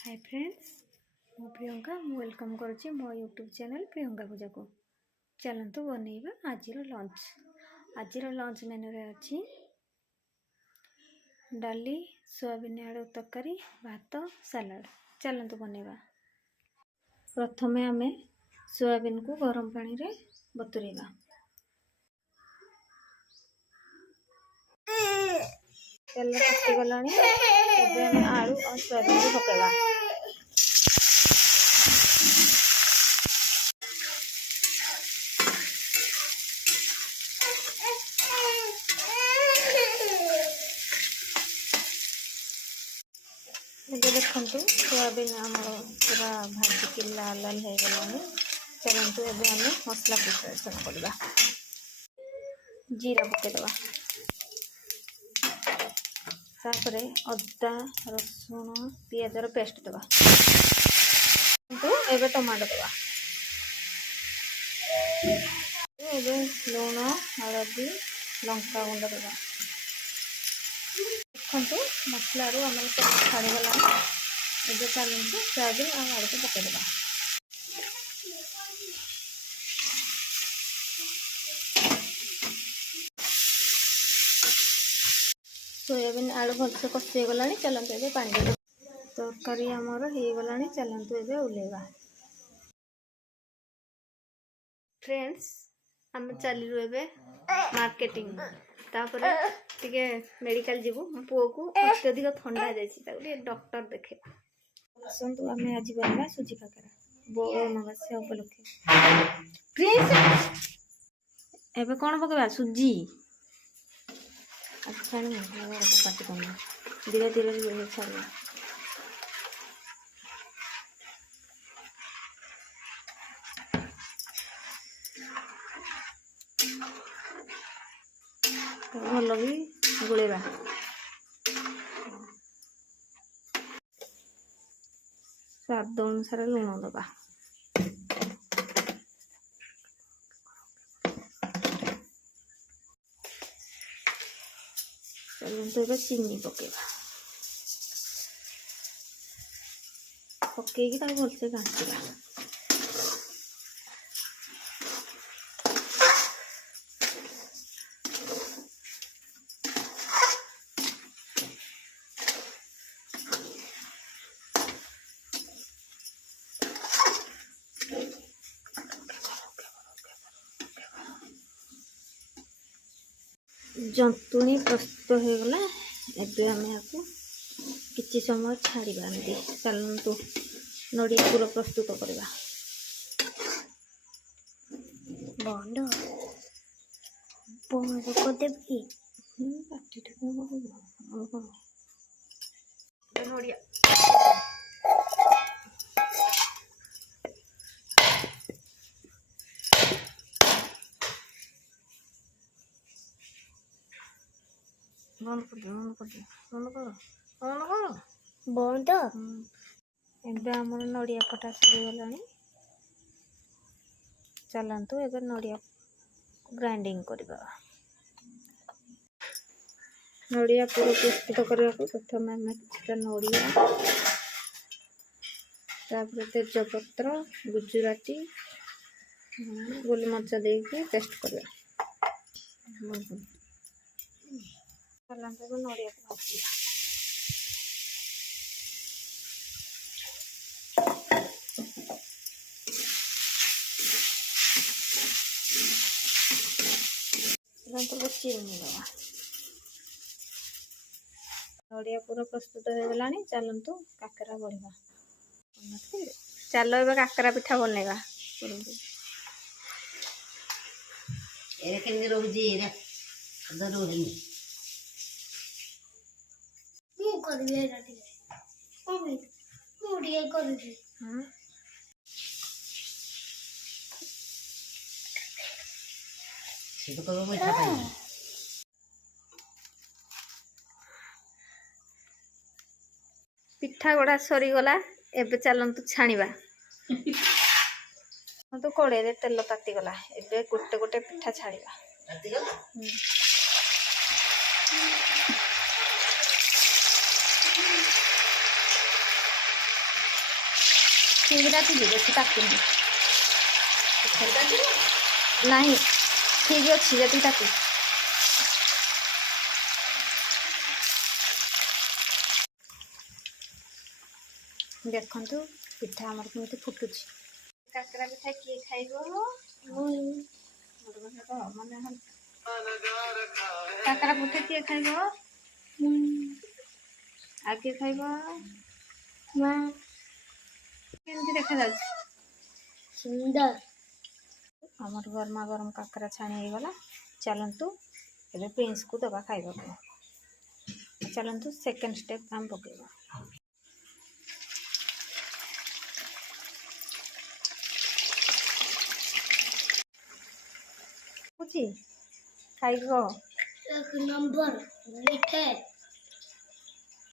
Hi friends, मु Priyanka welcome करुच्ची मो YouTube channel Priyanka पूजा को। चलतु बनइबा आज लंच मेन्यू रे अच्छी डाली सोयाबीन आलू तरकारी भात सलाड। चलतु बनइबा। प्रथमे आमे सोयाबीन को गरम पानी रे बतुरेबा। तेल पकि गलानी आलू और सोयाबीन को पकेबा। देखु सोयाबीन आम पूरा भाजिक लाल लाल हो गलानी। चलतु एबे आम मसला प्रिपरेशन करवा। जीरा पकेदवा, तापरे अदा रसुण पियाजर पेस्ट दवा। एबे टमाटो दवा। एबे लुण हलदी लंका गुंड दवा। देखु मसला रू आम छाड़ी गला। एबे चलतु सोयाबीन और आलू को पकेदवा। सोयाबीन आलू भलसे कषि गला। चलतु एबे पानी दे। तरकारी आमर हो गला। चलतु एबे उलेवा। फ्रेंड्स, आम चलू एबे मार्केटिंग। तापर टिके मेडिकल जीवु। मो पुओ को अत्यधिक ठंडा जाइए, डॉक्टर देखे। आसतु आम आज बनवा सुजी काकरा बो अमावास्या उपलक्षे। एबे कौन पकेबा? सुजी। अच्छा पाटी करना धीरे धीरे छाड़वा। भल भी गोलेबा। स्वाद अनुसार लुण दबा। चलतु एबे चीनी पकेबा। पकईकि भलसे घांटिबा। जंतुणी प्रस्तुत हो गला। एबे आम आपको किछि समय छाड़िबा। चलतु नड़िया पूरा प्रस्तुत करवा। बंद बंद कर देबी। नड़िया बंद एबे आमर नड़िया फटा सरीगला। चलतु एबे नड़िया ग्राइंडिंग करवा। नड़िया पूरा प्रस्तुत करने को प्रथम आम नड़िया तापर तेजपत्र गुजराती गोलमरीच देके पेस्ट करवा। चलतु नड़िया को भाजिया। चीनी दवा। नड़िया पूरा प्रस्तुत हो गला। चलतु काकरा बढ़िया। चलो एबे काकरा पिठा बनइबा। पिठा गुड़ा सरीगला। एबे चलतु छाणीबा। तो कड़े रे तेल तातीगला। एबे गोटे गोटे पिठा छाड़ीबा। ଠିକଟା ଠିକ ଅଛି ତାକୁନି ନାହିଁ ଠିକ ଅଛି ଯେତିକି ତାକୁ ଦେଖନ୍ତୁ ପିଠା ଆମର କେମିତି ଫୁଟୁଛି। କାକରା ପିଠା କିଏ ଖାଇବ? କାକରା ପିଠା କିଏ ଖାଇବ? ଆଉ କିଏ ଖାଇବ? କେମିତି ଦେଖାଯାଉଛି? ସୁନ୍ଦର। ଆମର ଗରମା ଗରମ କାକରା ଛାଣି ହେଇଗଲା। ଚାଲନ୍ତୁ ଏବେ ପ୍ରିନ୍ସକୁ ଦେବା ଖାଇବାକୁ। ଚାଲନ୍ତୁ ସେକେଣ୍ଡ ଷ୍ଟେପ୍ ଆମେ ପକେଇବା। ଖାଇବ 1 ନମ୍ବର ମିଠା।